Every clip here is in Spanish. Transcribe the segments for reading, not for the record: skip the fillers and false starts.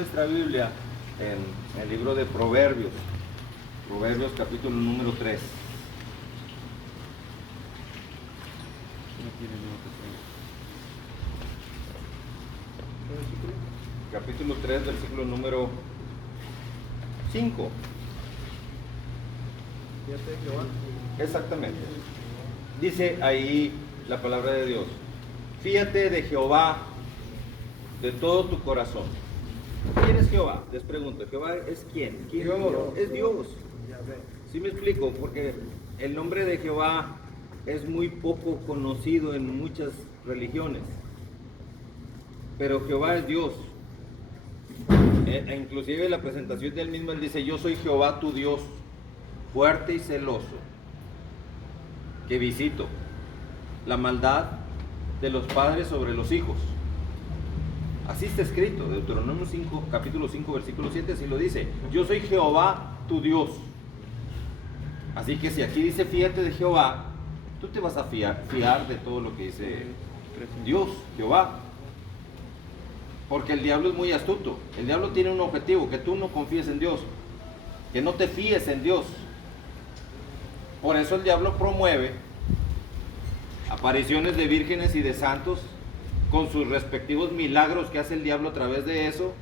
nuestra Biblia en el libro de Proverbios, Proverbios capítulo número 3. Capítulo 3, versículo número 5. Exactamente. Dice ahí la palabra de Dios: fíate de Jehová de todo tu corazón. ¿Quién es Jehová? Les pregunto, ¿Jehová es quién? ¿Quién es Dios? Es Dios. ¿Sí me explico? Porque el nombre de Jehová es muy poco conocido en muchas religiones, pero Jehová es Dios. Inclusive en la presentación del mismo él dice: yo soy Jehová tu Dios, fuerte y celoso, que visito la maldad de los padres sobre los hijos. Así está escrito, Deuteronomio 5, capítulo 5, versículo 7, así lo dice: yo soy Jehová tu Dios. Así que si aquí dice fíjate de Jehová, tú te vas a fiar de todo lo que dice Dios, Jehová. Porque el diablo es muy astuto. El diablo tiene un objetivo: que tú no confíes en Dios, que no te fíes en Dios. Por eso el diablo promueve apariciones de vírgenes y de santos, con sus respectivos milagros que hace el diablo a través de eso,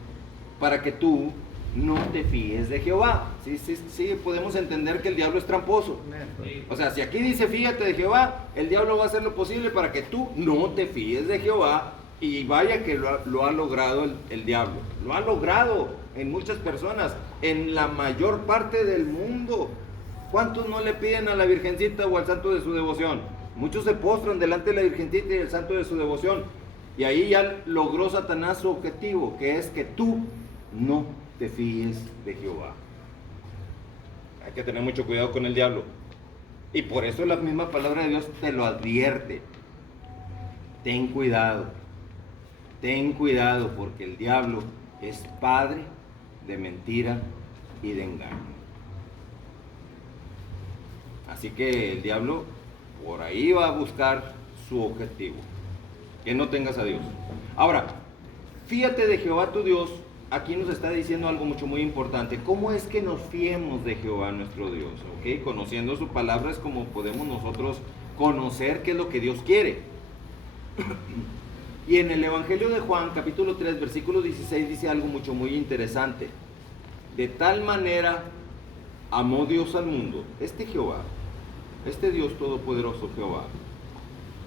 para que tú no te fíes de Jehová. Sí, podemos entender que el diablo es tramposo. O sea, si aquí dice fíjate de Jehová, el diablo va a hacer lo posible para que tú no te fíes de Jehová. Y vaya que lo ha logrado el diablo. Lo ha logrado en muchas personas, en la mayor parte del mundo. ¿Cuántos no le piden a la Virgencita o al santo de su devoción? Muchos se postran delante de la Virgencita y el santo de su devoción. Y ahí ya logró Satanás su objetivo, que es que tú no te fíes de Jehová. Hay que tener mucho cuidado con el diablo. Y por eso la misma palabra de Dios te lo advierte. Ten cuidado. Ten cuidado, porque el diablo es padre de mentira y de engaño. Así que el diablo por ahí va a buscar su objetivo: que no tengas a Dios. Ahora, fíjate de Jehová tu Dios. Aquí nos está diciendo algo muy importante. ¿Cómo es que nos fiemos de Jehová nuestro Dios? ¿Okay? Conociendo su palabra es como podemos nosotros conocer qué es lo que Dios quiere. Y en el Evangelio de Juan, capítulo 3, versículo 16, dice algo muy interesante. De tal manera amó Dios al mundo, este Jehová, este Dios todopoderoso Jehová.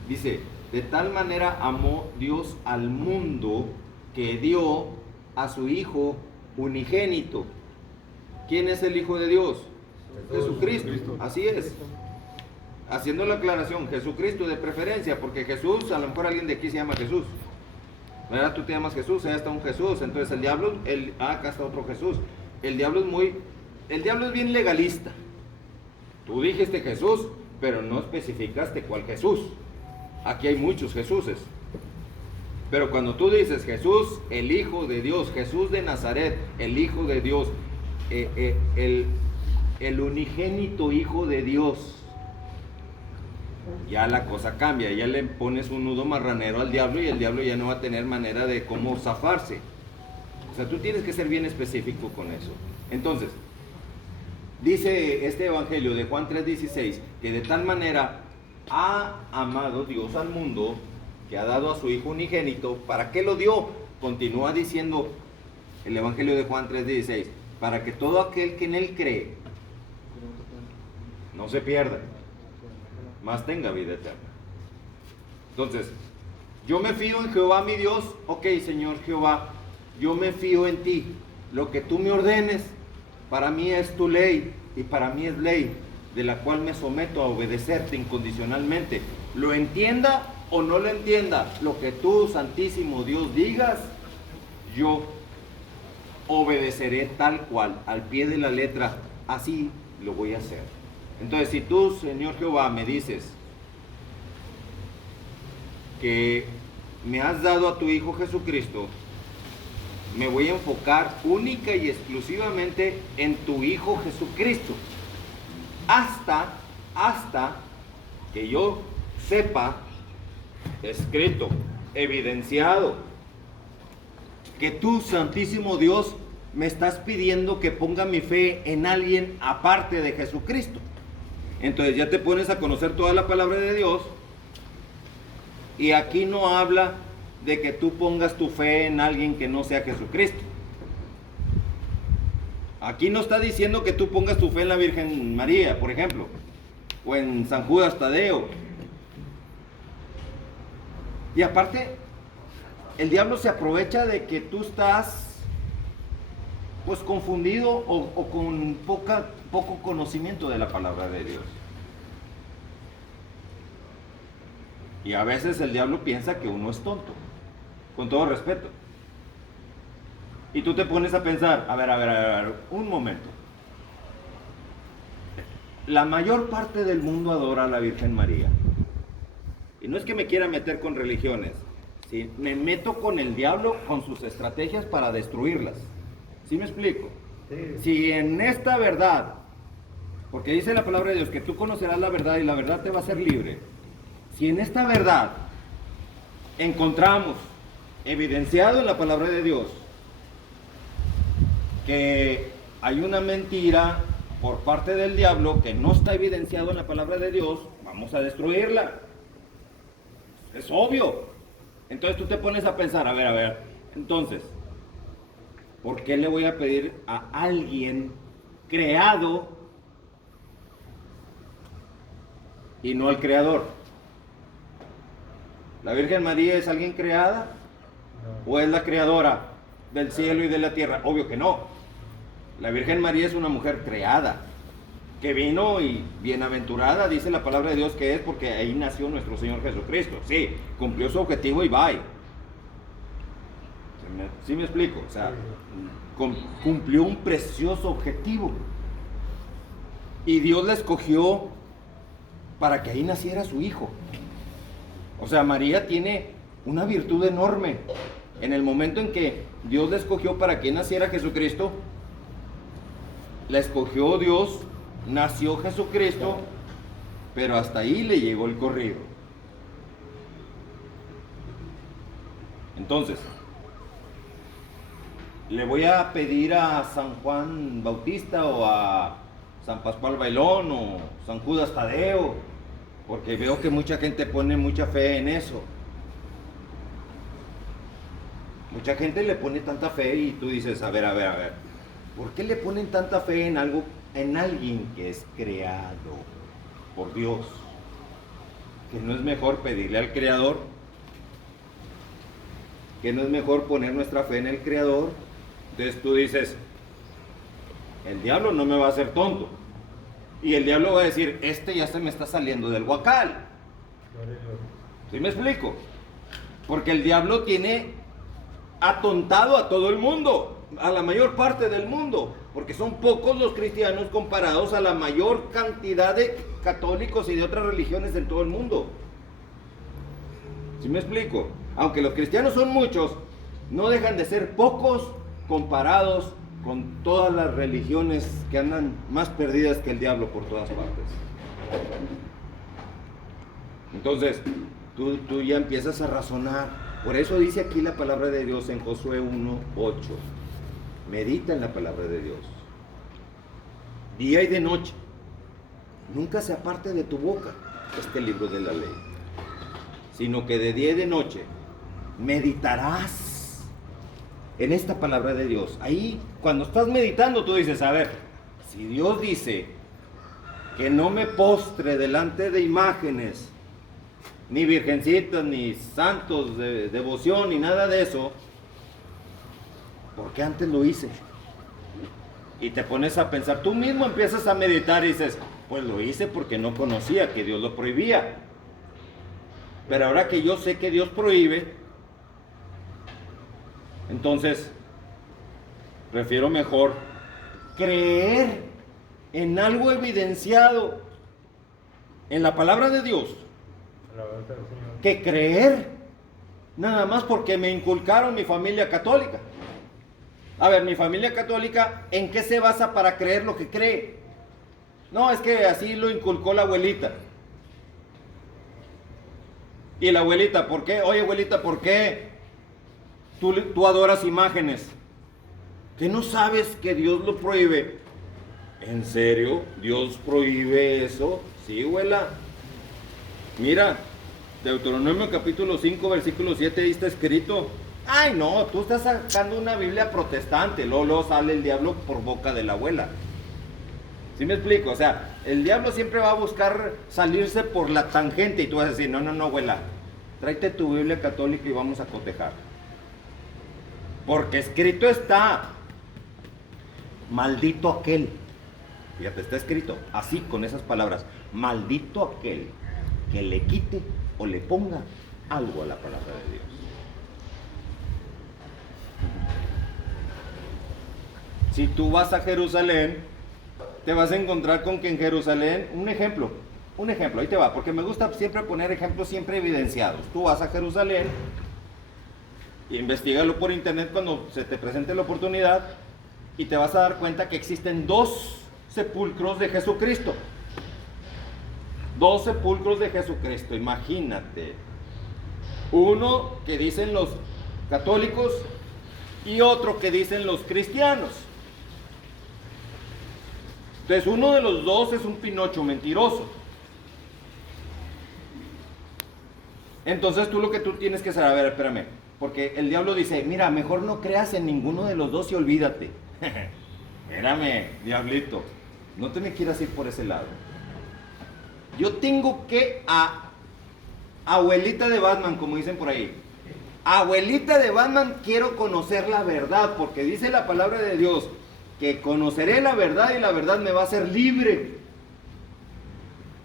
Dice, de tal manera amó Dios al mundo que dio a su Hijo unigénito. ¿Quién es el Hijo de Dios? Jesucristo. Así es. Haciendo la aclaración, Jesucristo de preferencia, porque Jesús, a lo mejor alguien de aquí se llama Jesús, ¿verdad? Tú te llamas Jesús, allá está un Jesús. Entonces el diablo, acá está otro Jesús. El diablo es bien legalista. Tú dijiste Jesús, pero no especificaste cuál Jesús. Aquí hay muchos Jesuses. Pero cuando tú dices Jesús, el Hijo de Dios, Jesús de Nazaret, el Hijo de Dios, el unigénito Hijo de Dios, ya la cosa cambia. Ya le pones un nudo marranero al diablo y el diablo ya no va a tener manera de cómo zafarse. O sea, tú tienes que ser bien específico con eso. Entonces, dice este evangelio de Juan 3:16, que de tal manera ha amado Dios al mundo, que ha dado a su Hijo unigénito. ¿Para qué lo dio? Continúa diciendo el evangelio de Juan 3:16, para que todo aquel que en él cree no se pierda, mas tenga vida eterna. Entonces, yo me fío en Jehová mi Dios. Ok, Señor Jehová, yo me fío en ti. Lo que tú me ordenes, para mí es tu ley, y para mí es ley, de la cual me someto a obedecerte incondicionalmente. Lo entienda o no lo entienda, lo que tú, Santísimo Dios, digas, yo obedeceré tal cual, al pie de la letra. Así lo voy a hacer. Entonces, si tú, Señor Jehová, me dices que me has dado a tu Hijo Jesucristo, me voy a enfocar única y exclusivamente en tu Hijo Jesucristo, hasta que yo sepa, escrito, evidenciado, que tú, santísimo Dios, me estás pidiendo que ponga mi fe en alguien aparte de Jesucristo. Entonces ya te pones a conocer toda la palabra de Dios, y aquí no habla de que tú pongas tu fe en alguien que no sea Jesucristo. Aquí no está diciendo que tú pongas tu fe en la Virgen María, por ejemplo, o en San Judas Tadeo. Y aparte, el diablo se aprovecha de que tú estás pues confundido o con poco conocimiento de la palabra de Dios. Y a veces el diablo piensa que uno es tonto, con todo respeto. Y tú te pones a pensar, a ver, un momento. La mayor parte del mundo adora a la Virgen María. Y no es que me quiera meter con religiones, ¿sí? Me meto con el diablo, con sus estrategias para destruirlas. ¿Sí me explico? Sí. Si en esta verdad, porque dice la palabra de Dios que tú conocerás la verdad y la verdad te va a hacer libre. Si en esta verdad encontramos evidenciado en la palabra de Dios que hay una mentira por parte del diablo que no está evidenciado en la palabra de Dios, vamos a destruirla. Es obvio. Entonces tú te pones a pensar, a ver, entonces, ¿por qué le voy a pedir a alguien creado y no al creador? ¿La Virgen María es alguien creada? ¿O es la creadora del cielo y de la tierra? Obvio que no. La Virgen María es una mujer creada, que vino y bienaventurada, dice la palabra de Dios que es, porque ahí nació nuestro Señor Jesucristo. Sí, cumplió su objetivo y bye. ¿Sí me explico? O sea, cumplió un precioso objetivo. Y Dios la escogió para que ahí naciera su hijo. O sea, María tiene una virtud enorme. En el momento en que Dios la escogió para que naciera Jesucristo, la escogió Dios, nació Jesucristo, pero hasta ahí le llegó el corrido. Entonces, le voy a pedir a San Juan Bautista o a San Pascual Bailón o San Judas Tadeo, porque veo que mucha gente pone mucha fe en eso. Mucha gente le pone tanta fe y tú dices, a ver, ¿por qué le ponen tanta fe en algo, en alguien que es creado por Dios? ¿Que no es mejor pedirle al Creador? ¿Que no es mejor poner nuestra fe en el Creador? Entonces tú dices, el diablo no me va a hacer tonto. Y el diablo va a decir, este ya se me está saliendo del guacal. ¿Sí me explico? Porque el diablo tiene atontado a todo el mundo, a la mayor parte del mundo, porque son pocos los cristianos comparados a la mayor cantidad de católicos y de otras religiones en todo el mundo. ¿Sí me explico? Aunque los cristianos son muchos, no dejan de ser pocos comparados con todas las religiones que andan más perdidas que el diablo por todas partes. Entonces, tú ya empiezas a razonar. Por eso dice aquí la palabra de Dios en Josué 1:8. Medita en la palabra de Dios, día y de noche. Nunca se aparte de tu boca este libro de la ley, sino que de día y de noche meditarás en esta palabra de Dios. Ahí, cuando estás meditando, tú dices, a ver, si Dios dice que no me postre delante de imágenes, ni virgencitas, ni santos de devoción, ni nada de eso, ¿por qué antes lo hice? Y te pones a pensar, tú mismo empiezas a meditar y dices, pues lo hice porque no conocía que Dios lo prohibía. Pero ahora que yo sé que Dios prohíbe, entonces prefiero mejor creer en algo evidenciado en la palabra de Dios que creer nada más porque me inculcaron mi familia católica. A ver, mi familia católica, ¿en qué se basa para creer lo que cree? No, es que así lo inculcó la abuelita. Y la abuelita, ¿por qué? Oye, abuelita, ¿por qué Tú adoras imágenes. ¿Qué no sabes que Dios lo prohíbe? ¿En serio? ¿Dios prohíbe eso? Sí, abuela. Mira, Deuteronomio capítulo 5, versículo 7, ahí está escrito. Ay, no, tú estás sacando una Biblia protestante. Luego sale el diablo por boca de la abuela. ¿Sí me explico? O sea, el diablo siempre va a buscar salirse por la tangente y tú vas a decir, no, abuela, tráete tu Biblia católica y vamos a cotejar. Porque escrito está, maldito aquel. Fíjate, está escrito así, con esas palabras. Maldito aquel que le quite o le ponga algo a la palabra de Dios. Si tú vas a Jerusalén, te vas a encontrar con que en Jerusalén, un ejemplo, ahí te va, porque me gusta siempre poner ejemplos siempre evidenciados. Tú vas a Jerusalén, investígalo por internet cuando se te presente la oportunidad y te vas a dar cuenta que existen 2 sepulcros de Jesucristo. 2 sepulcros de Jesucristo, imagínate. Uno que dicen los católicos y otro que dicen los cristianos. Entonces uno de los 2 es un Pinocho mentiroso. Entonces tú lo que tú tienes que hacer, a ver, espérame, porque el diablo dice, mira, mejor no creas en ninguno de los 2 y olvídate. Espérame, diablito, no te me quieras ir por ese lado. Yo tengo que abuelita de Batman, como dicen por ahí. Abuelita de Batman, quiero conocer la verdad, porque dice la palabra de Dios que conoceré la verdad y la verdad me va a hacer libre.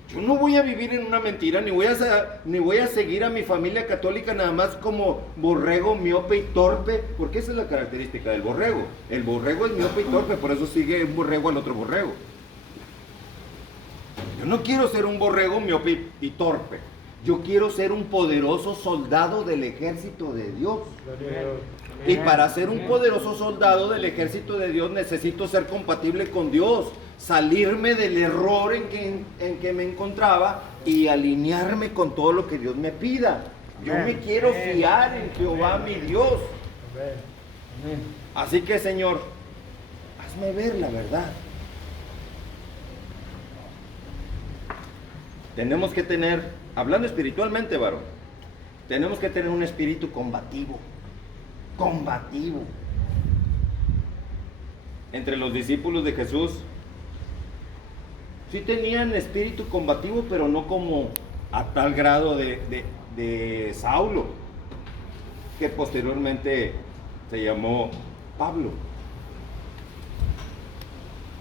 Yo no voy a vivir en una mentira, ni voy a seguir a mi familia católica nada más como borrego miope y torpe, porque esa es la característica del borrego. El borrego es miope y torpe, por eso sigue un borrego al otro borrego. Yo no quiero ser un borrego miope y torpe. Yo quiero ser un poderoso soldado del ejército de Dios. Y para ser un poderoso soldado del ejército de Dios necesito ser compatible con Dios, salirme del error en que me encontraba y alinearme con todo lo que Dios me pida. Yo me quiero fiar en Jehová mi Dios. Así que, Señor, hazme ver la verdad. Tenemos que tener, hablando espiritualmente, varón, tenemos que tener un espíritu combativo. Entre los discípulos de Jesús, sí tenían espíritu combativo, pero no como a tal grado de Saulo, que posteriormente se llamó Pablo.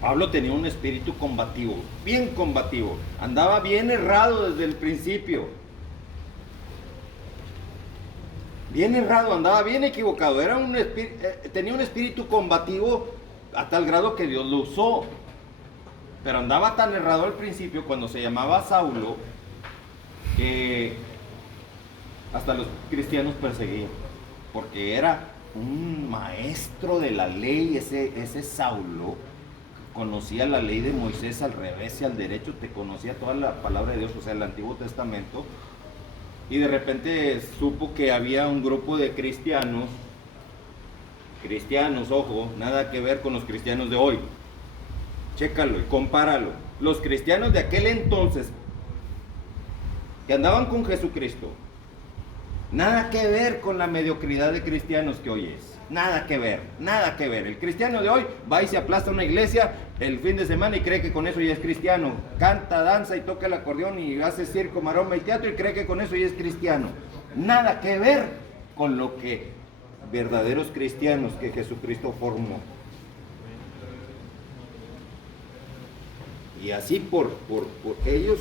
Pablo tenía un espíritu combativo, bien combativo, andaba bien errado desde el principio. Bien errado, andaba bien equivocado, tenía un espíritu combativo a tal grado que Dios lo usó. Pero andaba tan errado al principio cuando se llamaba Saulo que hasta los cristianos perseguían, porque era un maestro de la ley. Ese Saulo conocía la ley de Moisés al revés y al derecho, te conocía toda la palabra de Dios, o sea, el Antiguo Testamento. Y de repente supo que había un grupo de cristianos, ojo, nada que ver con los cristianos de hoy. Chécalo y compáralo. Los cristianos de aquel entonces, que andaban con Jesucristo, nada que ver con la mediocridad de cristianos que hoy es. Nada que ver. El cristiano de hoy va y se aplasta a una iglesia el fin de semana y cree que con eso ya es cristiano. Canta, danza y toca el acordeón y hace circo, maroma y teatro y cree que con eso ya es cristiano. Nada que ver con lo que verdaderos cristianos que Jesucristo formó. Y así por ellos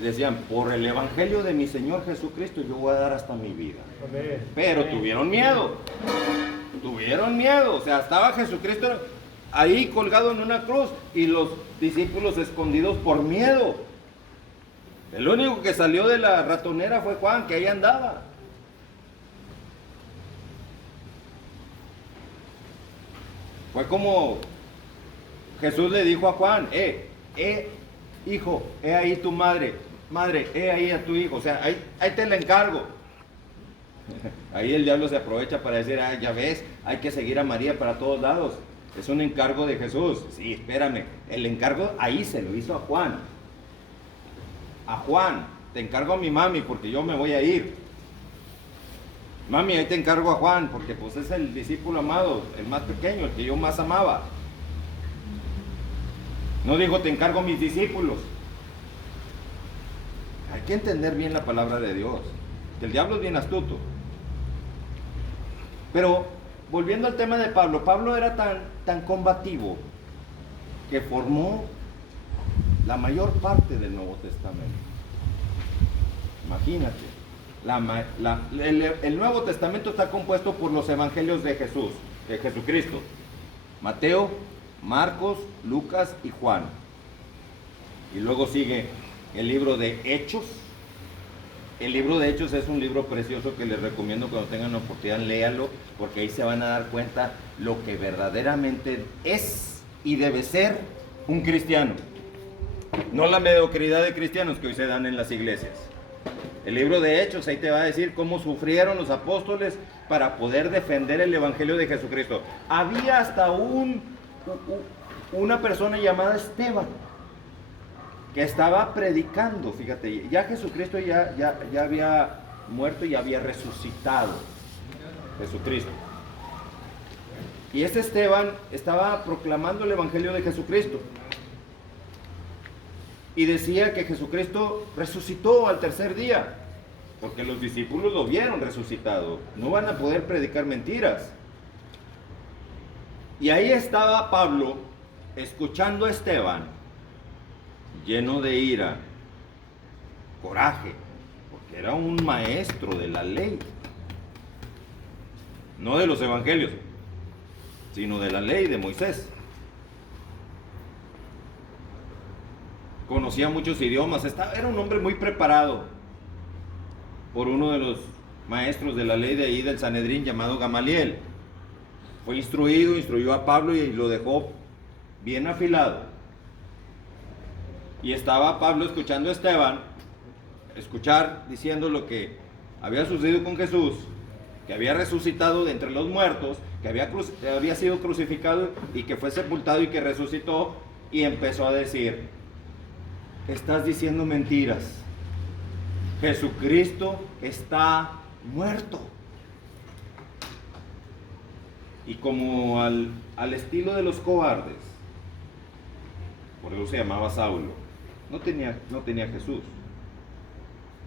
decían, por el evangelio de mi Señor Jesucristo yo voy a dar hasta mi vida. Amén. Pero tuvieron miedo, o sea, estaba Jesucristo ahí colgado en una cruz y los discípulos escondidos por miedo. El único que salió de la ratonera fue Juan, que ahí andaba. Fue como Jesús le dijo a Juan, hijo, he ahí tu madre, he ahí a tu hijo, o sea, ahí te la encargo. Ahí el diablo se aprovecha para decir, ah, ya ves, hay que seguir a María para todos lados. Es un encargo de Jesús. Sí, espérame, el encargo ahí se lo hizo a Juan. A Juan, te encargo a mi mami porque yo me voy a ir. Mami, ahí te encargo a Juan porque pues es el discípulo amado, el más pequeño, el que yo más amaba. No dijo, te encargo a mis discípulos. Hay que entender bien la palabra de Dios. Que el diablo es bien astuto. Pero, volviendo al tema de Pablo, Pablo era tan combativo que formó la mayor parte del Nuevo Testamento. Imagínate. El Nuevo Testamento está compuesto por los evangelios de Jesús, de Jesucristo. Mateo, Marcos, Lucas y Juan. Y luego sigue el libro de Hechos. El libro de Hechos es un libro precioso que les recomiendo cuando tengan la oportunidad, léanlo, porque ahí se van a dar cuenta lo que verdaderamente es y debe ser un cristiano. No la mediocridad de cristianos que hoy se dan en las iglesias. El libro de Hechos ahí te va a decir cómo sufrieron los apóstoles para poder defender el evangelio de Jesucristo. Había hasta una persona llamada Esteban que estaba predicando, fíjate, ya Jesucristo ya había muerto y había resucitado, Jesucristo. Y este Esteban estaba proclamando el evangelio de Jesucristo. Y decía que Jesucristo resucitó al tercer día, porque los discípulos lo vieron resucitado. No van a poder predicar mentiras. Y ahí estaba Pablo, escuchando a Esteban, lleno de ira, coraje, porque era un maestro de la ley. No de los evangelios, sino de la ley de Moisés. Conocía muchos idiomas, era un hombre muy preparado por uno de los maestros de la ley de ahí del Sanedrín llamado Gamaliel. Fue instruyó a Pablo y lo dejó bien afilado. Y estaba Pablo escuchando a Esteban, diciendo lo que había sucedido con Jesús, que había resucitado de entre los muertos, que había sido crucificado y que fue sepultado y que resucitó, y empezó a decir: estás diciendo mentiras. Jesucristo está muerto. Y como al estilo de los cobardes, por eso se llamaba Saulo, no tenía Jesús,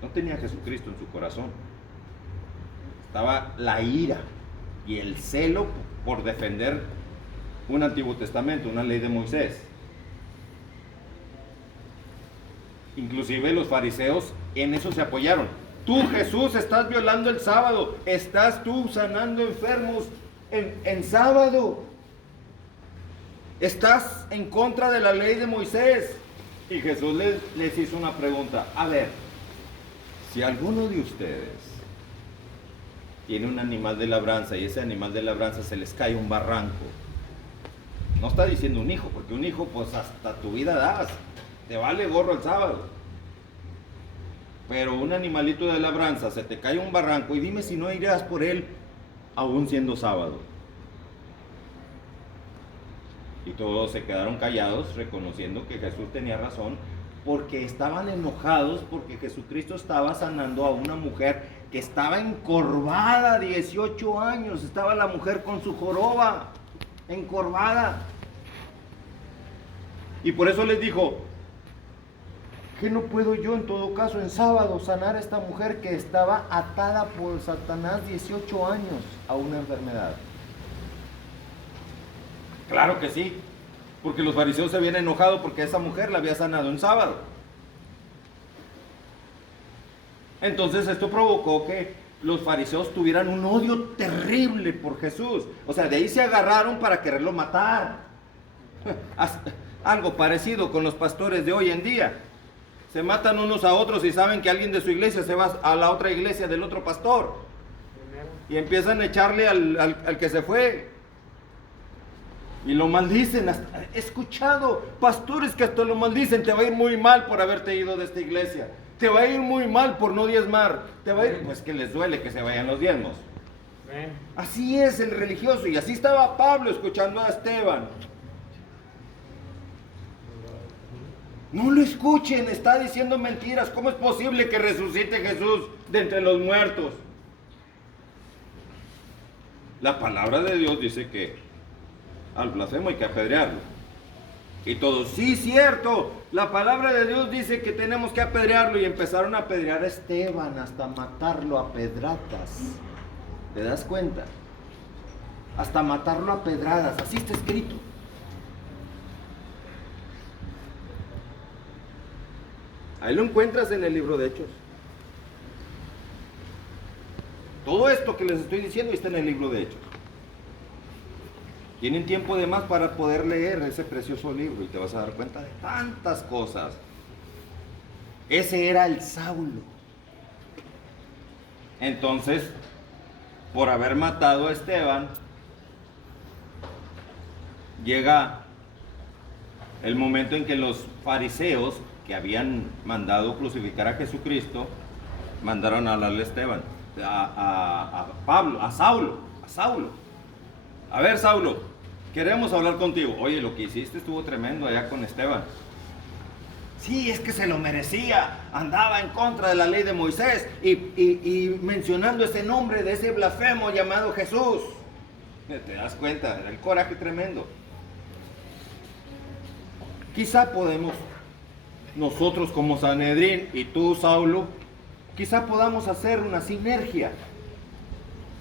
no tenía Jesucristo en su corazón. Estaba la ira y el celo por defender un Antiguo Testamento, una ley de Moisés. Inclusive los fariseos en eso se apoyaron. Tú, Jesús, estás violando el sábado. Estás tú sanando enfermos en sábado. Estás en contra de la ley de Moisés. Y Jesús les hizo una pregunta. A ver, si alguno de ustedes tiene un animal de labranza y ese animal de labranza se les cae un barranco, no está diciendo un hijo, porque un hijo pues hasta tu vida das. Te vale gorro el sábado. Pero un animalito de labranza se te cae un barranco y dime si no irás por él aún siendo sábado. Y todos se quedaron callados reconociendo que Jesús tenía razón, porque estaban enojados porque Jesucristo estaba sanando a una mujer que estaba encorvada, 18 años, estaba la mujer con su joroba encorvada. Y por eso les dijo: ¿qué no puedo yo en todo caso en sábado sanar a esta mujer que estaba atada por Satanás 18 años a una enfermedad? Claro que sí, porque los fariseos se habían enojado porque esa mujer la había sanado en sábado. Entonces esto provocó que los fariseos tuvieran un odio terrible por Jesús. O sea, de ahí se agarraron para quererlo matar. Algo parecido con los pastores de hoy en día. Se matan unos a otros y saben que alguien de su iglesia se va a la otra iglesia del otro pastor. Y empiezan a echarle al que se fue. Y lo maldicen. He escuchado pastores que hasta lo maldicen. Te va a ir muy mal por haberte ido de esta iglesia. Te va a ir muy mal por no diezmar. Te va a ir, pues que les duele que se vayan los diezmos. Así es el religioso, y así estaba Pablo escuchando a Esteban. No lo escuchen, está diciendo mentiras. ¿Cómo es posible que resucite Jesús de entre los muertos? La palabra de Dios dice que al blasfemo hay que apedrearlo. Y todos, sí, cierto, la palabra de Dios dice que tenemos que apedrearlo, y empezaron a apedrear a Esteban hasta matarlo a pedradas. ¿Te das cuenta? Hasta matarlo a pedradas, así está escrito. Ahí lo encuentras en el libro de Hechos. Todo esto que les estoy diciendo está en el libro de Hechos. Tienen tiempo de más para poder leer ese precioso libro y te vas a dar cuenta de tantas cosas. Ese era el Saulo. Entonces, por haber matado a Esteban, llega el momento en que los fariseos que habían mandado crucificar a Jesucristo, mandaron a hablarle a Esteban, a Pablo, a Saulo. A ver, Saulo, queremos hablar contigo. Oye, lo que hiciste estuvo tremendo allá con Esteban. Sí, es que se lo merecía, andaba en contra de la ley de Moisés y mencionando ese nombre de ese blasfemo llamado Jesús. ¿Te das cuenta? Era el coraje tremendo. Quizá podemos, nosotros como Sanedrín y tú, Saulo, quizá podamos hacer una sinergia,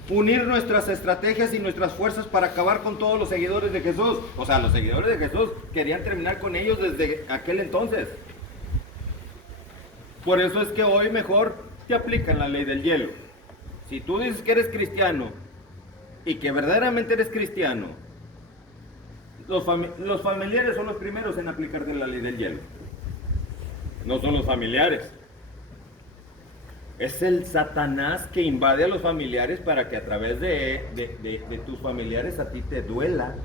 unir nuestras estrategias y nuestras fuerzas para acabar con todos los seguidores de Jesús. O sea, los seguidores de Jesús querían terminar con ellos desde aquel entonces. Por eso es que hoy mejor te aplican la ley del hielo. Si tú dices que eres cristiano y que verdaderamente eres cristiano, los familiares son los primeros en aplicarte la ley del hielo. No son los familiares. Es el Satanás que invade a los familiares para que a través de tus familiares a ti te duela.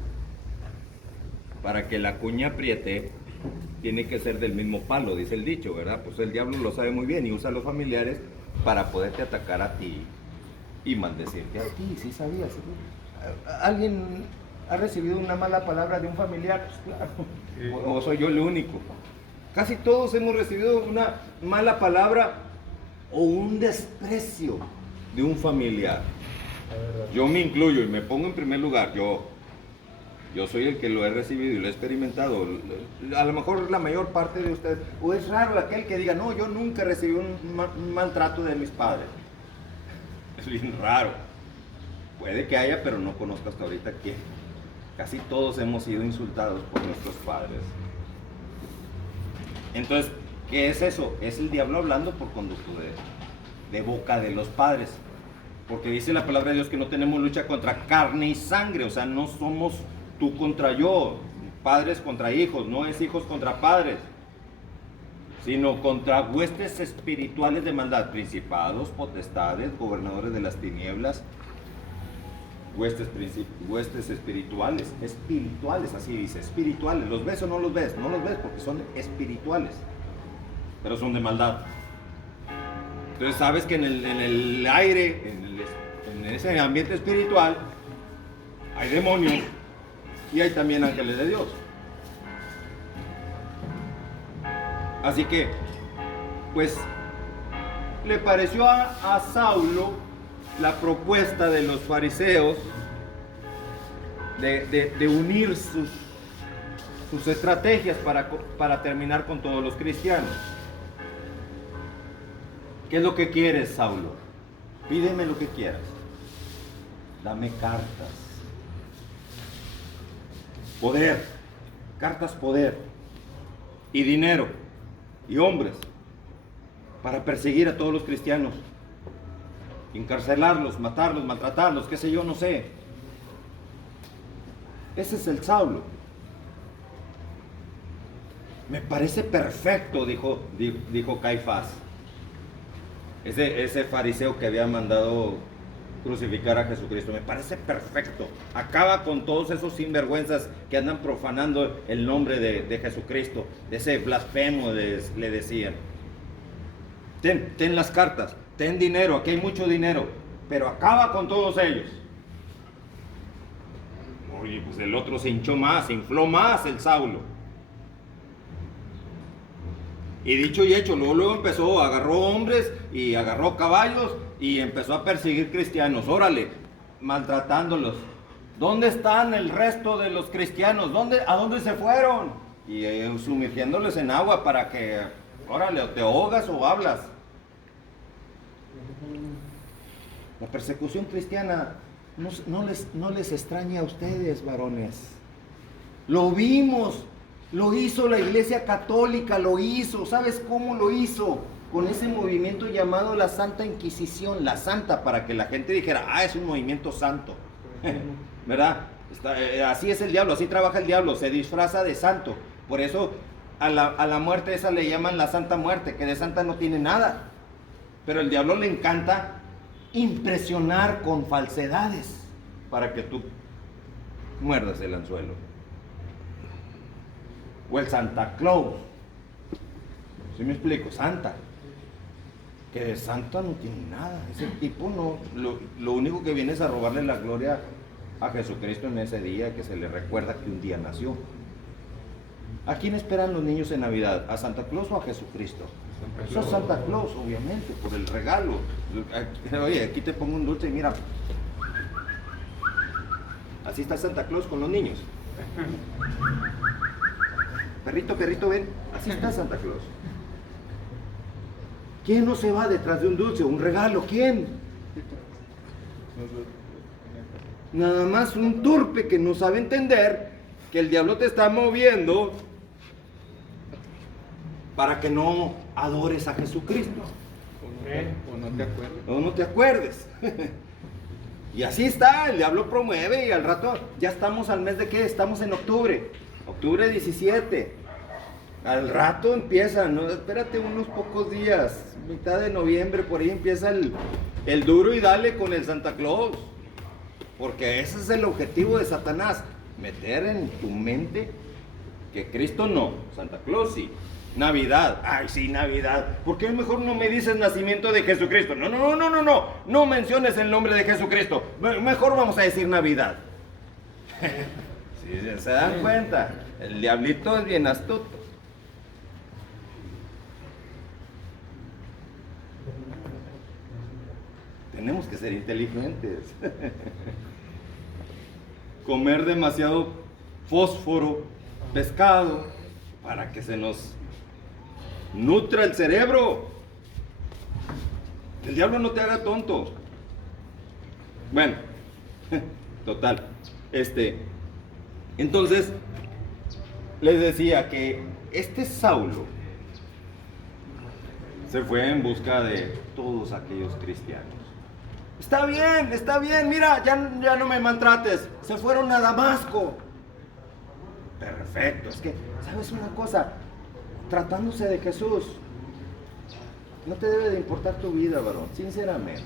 Para que la cuña apriete, tiene que ser del mismo palo, dice el dicho, ¿verdad? Pues el diablo lo sabe muy bien y usa a los familiares para poderte atacar a ti y maldecirte a ti. ¿Sí sabías? ¿Alguien ha recibido una mala palabra de un familiar? Pues claro. ¿O soy yo el único? Casi todos hemos recibido una mala palabra o un desprecio de un familiar. Yo me incluyo y me pongo en primer lugar. Yo soy el que lo he recibido y lo he experimentado. A lo mejor la mayor parte de ustedes, o es raro aquel que diga, no, yo nunca recibí un maltrato de mis padres. Es bien raro. Puede que haya, pero no conozco hasta ahorita quién. Casi todos hemos sido insultados por nuestros padres. Entonces, ¿qué es eso? Es el diablo hablando por conducto de boca de los padres. Porque dice la palabra de Dios que no tenemos lucha contra carne y sangre. O sea, no somos tú contra yo, padres contra hijos, no es hijos contra padres, sino contra huestes espirituales de maldad, principados, potestades, gobernadores de las tinieblas, huestes espirituales, así dice, espirituales. ¿Los ves o no los ves? No los ves porque son espirituales, pero son de maldad. Entonces sabes que en el aire, en ese ambiente espiritual, hay demonios y hay también ángeles de Dios. Así que, pues, le pareció a Saulo la propuesta de los fariseos de unir sus estrategias para terminar con todos los cristianos. ¿Qué es lo que quieres, Saulo? Pídeme lo que quieras. Dame cartas. Poder. Cartas, poder. Y dinero. Y hombres. Para perseguir a todos los cristianos. Encarcelarlos, matarlos, maltratarlos, qué sé yo, no sé. Ese es el Saulo. Me parece perfecto, dijo Caifás. Ese fariseo que había mandado crucificar a Jesucristo. Me parece perfecto. Acaba con todos esos sinvergüenzas que andan profanando el nombre de Jesucristo. De ese blasfemo le decían. Ten las cartas. Ten dinero. Aquí hay mucho dinero. pero acaba con todos ellos. Oye, pues el otro se hinchó más, se infló más el Saulo. Y dicho y hecho, luego empezó, agarró hombres y agarró caballos y empezó a perseguir cristianos. Órale, maltratándolos. ¿Dónde están el resto de los cristianos? ¿A dónde se fueron? Y sumergiéndoles en agua para que, órale, o te ahogas o hablas. La persecución cristiana no les extraña a ustedes, varones. Lo vimos, lo hizo la Iglesia Católica, lo hizo. ¿Sabes cómo lo hizo? Con ese movimiento llamado la Santa Inquisición, la Santa, para que la gente dijera, es un movimiento santo. ¿Verdad? Así es el diablo, así trabaja el diablo, se disfraza de santo. Por eso a la muerte esa le llaman la Santa Muerte, que de santa no tiene nada. Pero el diablo le encanta impresionar con falsedades para que tú muerdas el anzuelo. O el Santa Claus. ¿Sí me explico? Santa. Que de santa no tiene nada. Ese tipo no, lo único que viene es a robarle la gloria a Jesucristo en ese día, que se le recuerda que un día nació. ¿A quién esperan los niños en Navidad? ¿A Santa Claus o a Jesucristo? Eso es Santa Claus, obviamente, por el regalo. Oye, aquí te pongo un dulce y mira. Así está Santa Claus con los niños. Perrito, ven. Así está Santa Claus. ¿Quién no se va detrás de un dulce, un regalo? ¿Quién? Nada más un turpe que no sabe entender que el diablo te está moviendo para que no adores a Jesucristo. O no te acuerdes. O no te acuerdes. Y así está, el diablo promueve y al rato ya estamos al mes de ¿qué? Estamos en octubre. Octubre 17. Al rato empieza, no, espérate unos pocos días, mitad de noviembre, por ahí empieza el duro y dale con el Santa Claus. Porque ese es el objetivo de Satanás, meter en tu mente que Cristo no, Santa Claus sí. Navidad, ay sí, Navidad. ¿Por qué mejor no me dices nacimiento de Jesucristo? No menciones el nombre de Jesucristo. Mejor vamos a decir Navidad. Si se dan cuenta, el diablito es bien astuto. Tenemos que ser inteligentes. Comer demasiado fósforo, pescado, para que se nos nutra el cerebro. El diablo no te haga tonto. Bueno, total. Entonces, les decía que este Saulo se fue en busca de todos aquellos cristianos. Está bien, mira, ya no me maltrates. Se fueron a Damasco. Perfecto, es que, ¿sabes una cosa? Tratándose de Jesús, no te debe de importar tu vida, varón, sinceramente.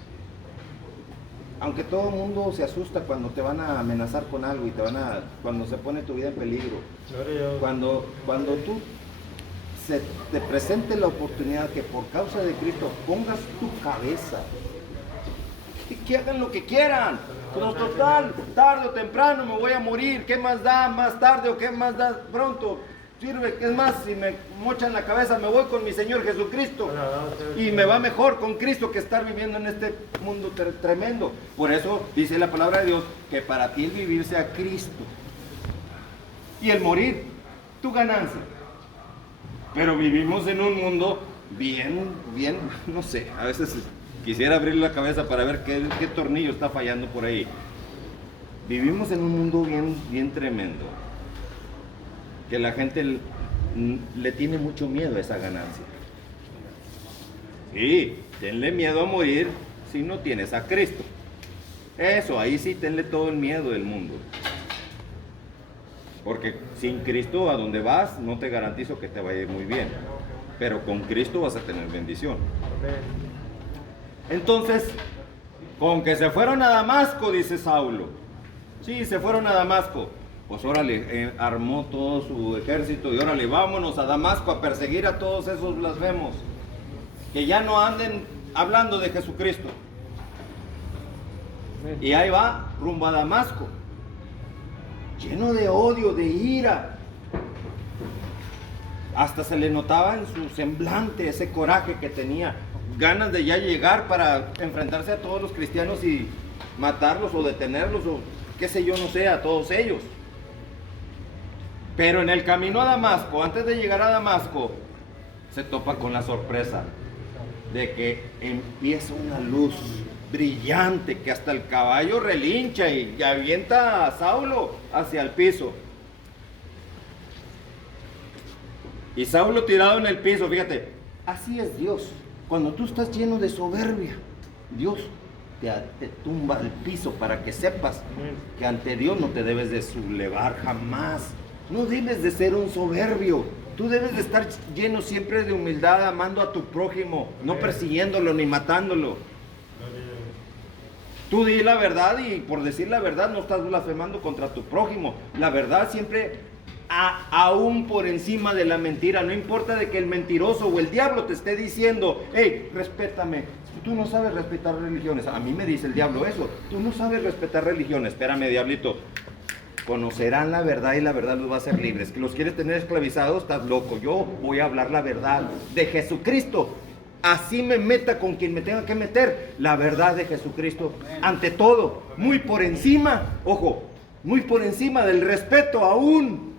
Aunque todo el mundo se asusta cuando te van a amenazar con algo y cuando se pone tu vida en peligro. Cuando tú se te presente la oportunidad que por causa de Cristo pongas tu cabeza y que hagan lo que quieran. Pues total, tarde o temprano me voy a morir. ¿Qué más da más tarde o qué más da pronto? Sirve, es más, si me mochan la cabeza me voy con mi Señor Jesucristo y me va mejor con Cristo que estar viviendo en este mundo tremendo. Por eso dice la palabra de Dios que para ti el vivir sea Cristo y el morir tu ganancia. Pero vivimos en un mundo bien, no sé, a veces quisiera abrir la cabeza para ver qué tornillo está fallando por ahí. Vivimos en un mundo bien tremendo, que la gente le tiene mucho miedo a esa ganancia. Sí, tenle miedo a morir si no tienes a Cristo. Eso, ahí sí tenle todo el miedo del mundo. Porque sin Cristo a donde vas no te garantizo que te vaya a ir muy bien. Pero con Cristo vas a tener bendición. Entonces, con que se fueron a Damasco, dice Saulo. Sí, se fueron a Damasco. Pues órale, armó todo su ejército y órale, vámonos a Damasco a perseguir a todos esos blasfemos. Que ya no anden hablando de Jesucristo. Y ahí va, rumbo a Damasco, lleno de odio, de ira. Hasta se le notaba en su semblante ese coraje que tenía, ganas de ya llegar para enfrentarse a todos los cristianos y matarlos o detenerlos o qué sé yo, no sé, a todos ellos. Pero en el camino a Damasco, antes de llegar a Damasco, se topa con la sorpresa de que empieza una luz brillante que hasta el caballo relincha y avienta a Saulo hacia el piso. Y Saulo tirado en el piso, fíjate, así es Dios. Cuando tú estás lleno de soberbia, Dios te tumba al piso para que sepas que ante Dios no te debes de sublevar jamás. No debes de ser un soberbio. Tú debes de estar lleno siempre de humildad, amando a tu prójimo, no persiguiéndolo ni matándolo. Tú di la verdad y por decir la verdad no estás blasfemando contra tu prójimo. La verdad siempre aún por encima de la mentira. No importa de que el mentiroso o el diablo te esté diciendo, hey, respétame. Tú no sabes respetar religiones. A mí me dice el diablo eso. Tú no sabes respetar religiones. Espérame, diablito. Conocerán la verdad y la verdad los va a hacer libres. ¿Que los quieres tener esclavizados? Estás loco. Yo voy a hablar la verdad de Jesucristo. Así me meta con quien me tenga que meter. La verdad de Jesucristo. Ante todo, muy por encima, ojo, muy por encima del respeto aún.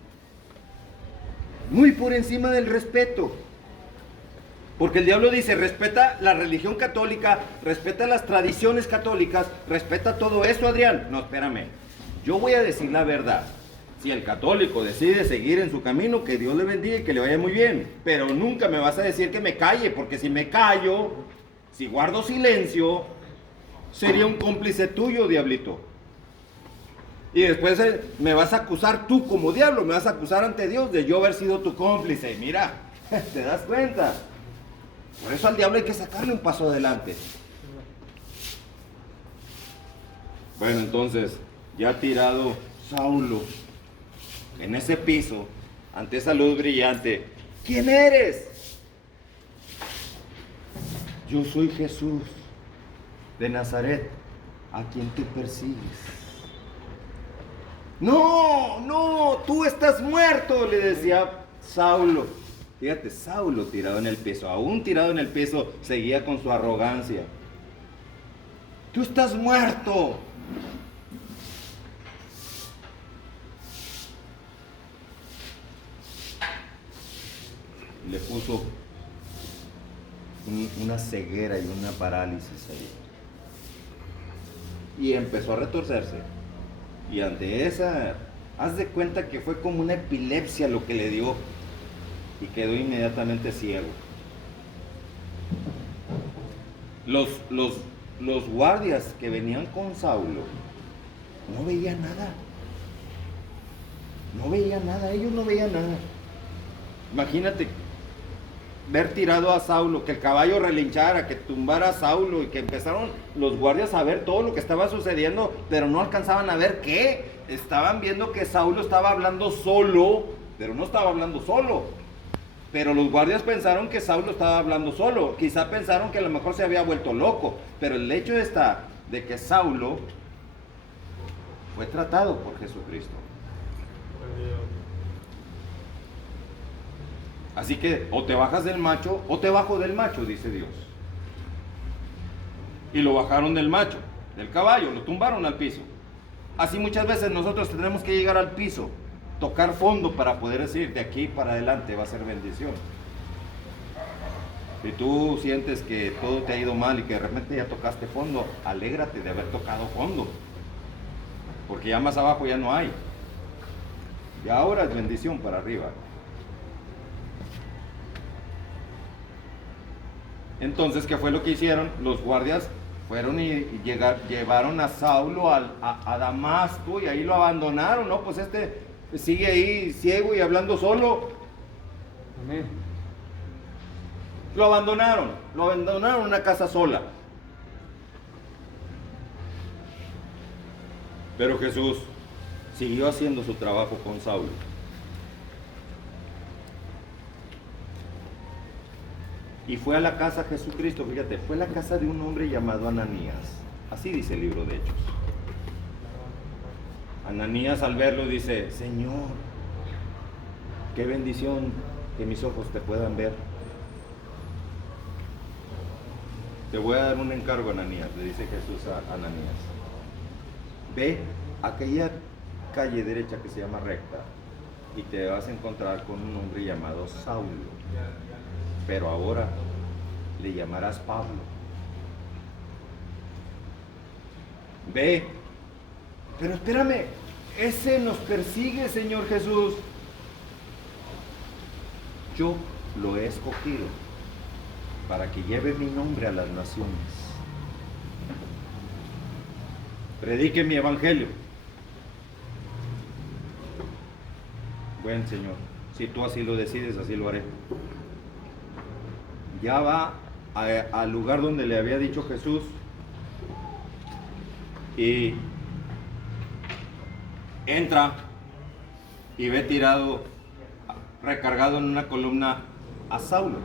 Muy por encima del respeto. Porque el diablo dice, respeta la religión católica, respeta las tradiciones católicas, respeta todo eso, Adrián. No, espérame. Yo voy a decir la verdad. Si el católico decide seguir en su camino, que Dios le bendiga y que le vaya muy bien. Pero nunca me vas a decir que me calle, porque si me callo, si guardo silencio, sería un cómplice tuyo, diablito. Y después me vas a acusar tú como diablo, me vas a acusar ante Dios de yo haber sido tu cómplice. Mira, ¿te das cuenta? Por eso al diablo hay que sacarle un paso adelante. Bueno, entonces, ya tirado Saulo en ese piso, ante esa luz brillante, ¿quién eres? Yo soy Jesús de Nazaret, a quien tú persigues. No, tú estás muerto, le decía Saulo. Fíjate, Saulo tirado en el piso, aún tirado en el piso, seguía con su arrogancia. Tú estás muerto. Le puso una ceguera y una parálisis ahí. Y empezó a retorcerse. Y ante esa, haz de cuenta que fue como una epilepsia lo que le dio. Y quedó inmediatamente ciego. Los guardias que venían con Saulo no veían nada. No veían nada, ellos no veían nada. Imagínate ver tirado a Saulo, que el caballo relinchara, que tumbara a Saulo y que empezaron los guardias a ver todo lo que estaba sucediendo, pero no alcanzaban a ver qué. Estaban viendo que Saulo estaba hablando solo, pero no estaba hablando solo. Pero los guardias pensaron que Saulo estaba hablando solo. Quizá pensaron que a lo mejor se había vuelto loco. Pero el hecho está de que Saulo fue tratado por Jesucristo. Así que o te bajas del macho o te bajo del macho, dice Dios. Y lo bajaron del macho, del caballo, lo tumbaron al piso. Así muchas veces nosotros tenemos que llegar al piso, tocar fondo para poder decir de aquí para adelante va a ser bendición. Si tú sientes que todo te ha ido mal y que de repente ya tocaste fondo, alégrate de haber tocado fondo. Porque ya más abajo ya no hay. Y ahora es bendición para arriba. Entonces, ¿qué fue lo que hicieron? Los guardias fueron y llevaron a Saulo a Damasco y ahí lo abandonaron, ¿no? Pues sigue ahí ciego y hablando solo. Amén. Lo abandonaron en una casa sola. Pero Jesús siguió haciendo su trabajo con Saulo. Y fue a la casa Jesucristo, fíjate, fue a la casa de un hombre llamado Ananías. Así dice el libro de Hechos. Ananías al verlo dice: Señor, qué bendición que mis ojos te puedan ver. Te voy a dar un encargo, Ananías, le dice Jesús a Ananías. Ve a aquella calle derecha que se llama Recta y te vas a encontrar con un hombre llamado Saulo, pero ahora le llamarás Pablo. Ve, pero espérame, ese nos persigue, Señor Jesús. Yo lo he escogido para que lleve mi nombre a las naciones. Predique mi evangelio. Bueno, Señor, si tú así lo decides, así lo haré. Ya va al lugar donde le había dicho Jesús y entra y ve tirado, recargado en una columna a Saulo.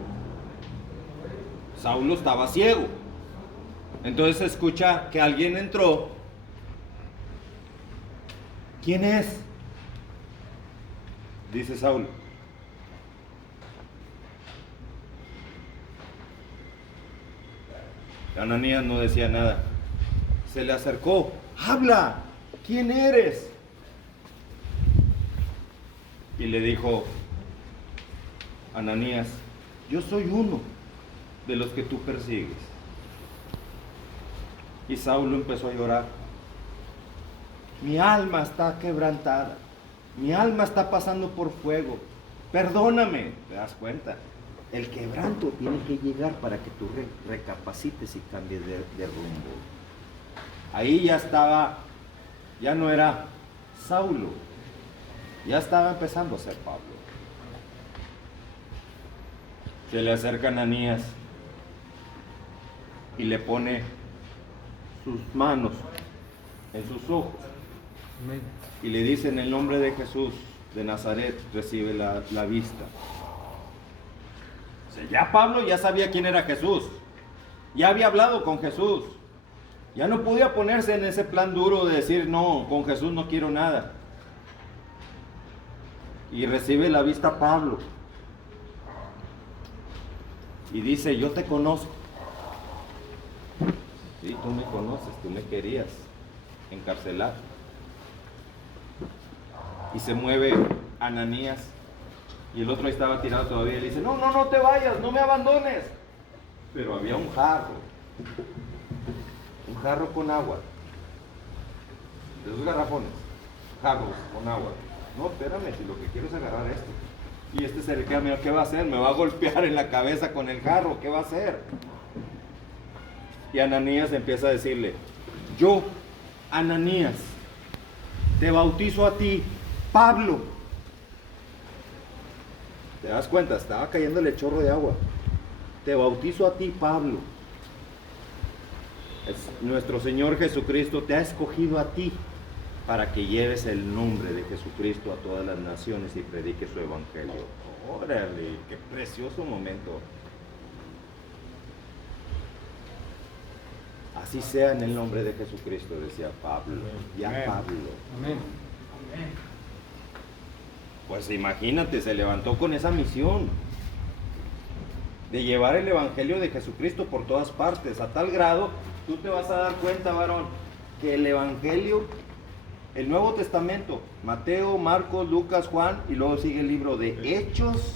Saulo estaba ciego. Entonces escucha que alguien entró. ¿Quién es?, dice Saulo. Ananías no decía nada. Se le acercó. ¡Habla! ¿Quién eres? Y le dijo Ananías: yo soy uno de los que tú persigues. Y Saulo empezó a llorar. Mi alma está quebrantada. Mi alma está pasando por fuego. Perdóname. ¿Te das cuenta? El quebranto tiene que llegar para que tú recapacites y cambies de rumbo. Ahí ya estaba, ya no era Saulo, ya estaba empezando a ser Pablo. Se le acerca Ananías y le pone sus manos en sus ojos. Amén. Y le dice: en el nombre de Jesús de Nazaret, recibe la vista. O sea, ya Pablo ya sabía quién era Jesús. Ya había hablado con Jesús. Ya no podía ponerse en ese plan duro de decir: no, con Jesús no quiero nada. Y recibe la vista Pablo. Y dice: yo te conozco. Sí, tú me conoces, tú me querías encarcelar. Y se mueve Ananías y el otro estaba tirado todavía y le dice: no, no, no te vayas, no me abandones. Pero había un jarro con agua, de esos garrafones, jarros con agua. No, espérame, si lo que quiero es agarrar esto. Y este se le queda: mira, ¿qué va a hacer? Me va a golpear en la cabeza con el jarro, ¿qué va a hacer? Y Ananías empieza a decirle: yo, Ananías, te bautizo a ti, Pablo. ¿Te das cuenta? Estaba cayéndole el chorro de agua. Te bautizo a ti, Pablo. Nuestro Señor Jesucristo te ha escogido a ti para que lleves el nombre de Jesucristo a todas las naciones y prediques su evangelio. Órale, qué precioso momento. Así sea en el nombre de Jesucristo, decía Pablo. Ya Amén. Pablo. Amén. Pues imagínate, se levantó con esa misión de llevar el evangelio de Jesucristo por todas partes, a tal grado, tú te vas a dar cuenta, varón, que el evangelio, el Nuevo Testamento, Mateo, Marcos, Lucas, Juan, y luego sigue el libro de Hechos,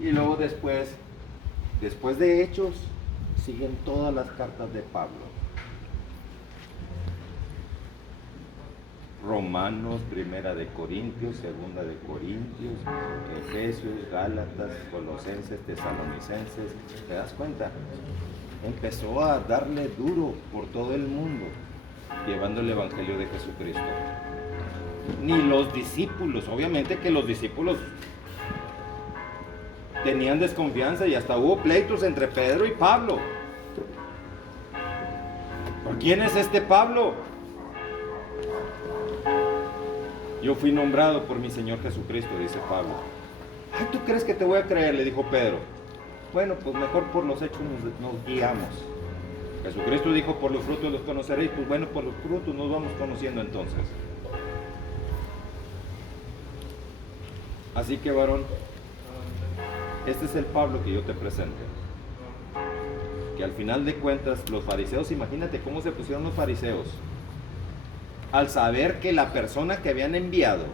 y luego después de Hechos, siguen todas las cartas de Pablo. Romanos, Primera de Corintios, Segunda de Corintios, Efesios, Gálatas, Colosenses, Tesalonicenses. ¿Te das cuenta? Empezó a darle duro por todo el mundo, llevando el evangelio de Jesucristo. Ni los discípulos, obviamente que los discípulos tenían desconfianza y hasta hubo pleitos entre Pedro y Pablo. ¿Por quién es este Pablo? Yo fui nombrado por mi Señor Jesucristo, dice Pablo. Ay, ¿tú crees que te voy a creer?, le dijo Pedro. Bueno, pues mejor por los hechos nos guiamos. Jesucristo dijo, por los frutos los conoceréis. Pues bueno, por los frutos nos vamos conociendo entonces. Así que, varón, este es el Pablo que yo te presento. Que al final de cuentas, los fariseos, imagínate cómo se pusieron los fariseos al saber que la persona que habían enviado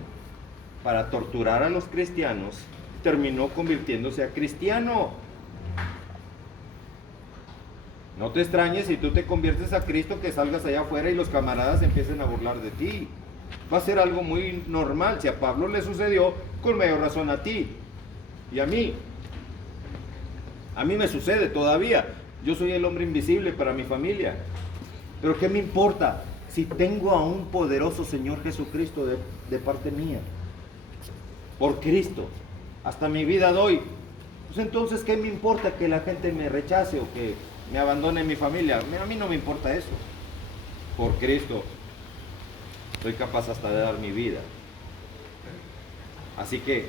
para torturar a los cristianos terminó convirtiéndose a cristiano. No te extrañes si tú te conviertes a Cristo, que salgas allá afuera y los camaradas empiecen a burlar de ti. Va a ser algo muy normal. Si a Pablo le sucedió, con mayor razón a ti y a mí. A mí me sucede todavía. Yo soy el hombre invisible para mi familia. Pero ¿qué me importa si tengo a un poderoso Señor Jesucristo de parte mía? Por Cristo. Hasta mi vida doy. Pues entonces, ¿qué me importa que la gente me rechace o que me abandone mi familia? A mí no me importa eso. Por Cristo soy capaz hasta de dar mi vida. Así que,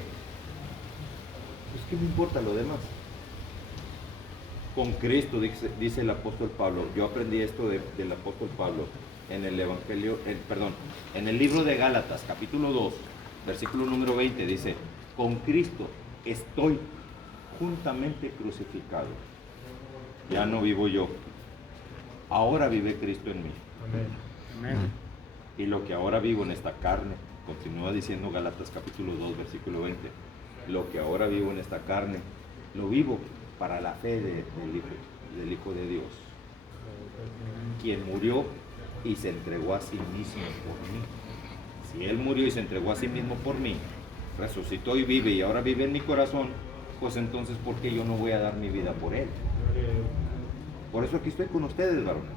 pues, ¿qué me importa lo demás? Con Cristo, dice el apóstol Pablo. Yo aprendí esto del apóstol Pablo en el Evangelio, en el libro de Gálatas, capítulo 2, versículo número 20, dice, con Cristo estoy juntamente crucificado. Ya no vivo yo, ahora vive Cristo en mí. Amén. Y lo que ahora vivo en esta carne, continúa diciendo Gálatas capítulo 2, versículo 20, lo que ahora vivo en esta carne, lo vivo para la fe del Hijo de Dios, quien murió y se entregó a sí mismo por mí. Si Él murió y se entregó a sí mismo por mí, resucitó y vive y ahora vive en mi corazón, pues entonces, ¿por qué yo no voy a dar mi vida por Él? Por eso aquí estoy con ustedes, varones.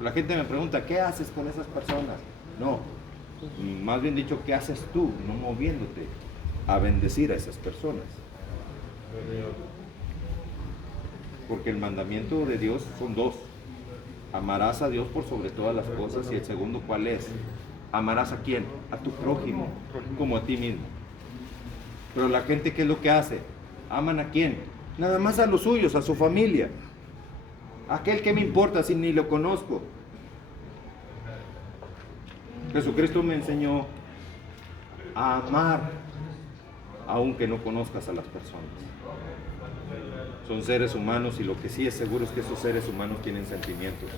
La gente me pregunta, ¿qué haces con esas personas? No, más bien dicho, ¿qué haces tú? No moviéndote a bendecir a esas personas. Porque el mandamiento de Dios son dos. Amarás a Dios por sobre todas las cosas. Y el segundo, ¿cuál es? Amarás a quién? A tu prójimo, como a ti mismo. Pero la gente, ¿qué es lo que hace? ¿Aman a quién? Nada más a los suyos, a su familia. Aquel que me importa si ni lo conozco. Jesucristo me enseñó a amar aunque no conozcas a las personas. Son seres humanos y lo que sí es seguro es que esos seres humanos tienen sentimientos.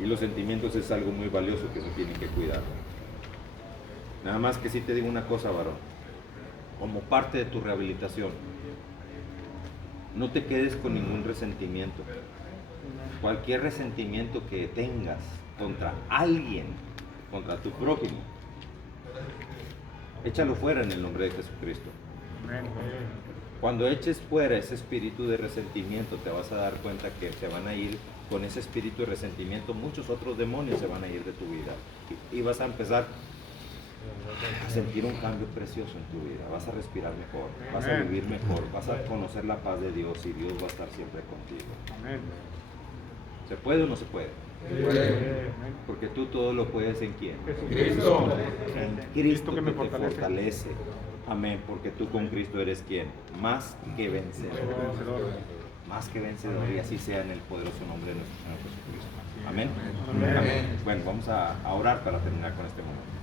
Y los sentimientos es algo muy valioso que se tiene que cuidar. Nada más que sí te digo una cosa, varón. Como parte de tu rehabilitación, no te quedes con ningún resentimiento. Cualquier resentimiento que tengas contra alguien, contra tu prójimo, échalo fuera en el nombre de Jesucristo. Cuando eches fuera ese espíritu de resentimiento, te vas a dar cuenta que se van a ir con ese espíritu de resentimiento, muchos otros demonios se van a ir de tu vida. Y vas a empezar a sentir un cambio precioso en tu vida. Vas a respirar mejor, vas a vivir mejor, vas a conocer la paz de Dios y Dios va a estar siempre contigo. ¿Se puede o no se puede? Porque tú todo lo puedes ¿en quién? Cristo. En Cristo que te fortalece. Amén, porque tú con Cristo eres ¿quién? Más que vencedor. Más que vencedor, y así sea en el poderoso nombre de nuestro Señor Jesucristo. Amén. Amén. Bueno, vamos a orar para terminar con este momento.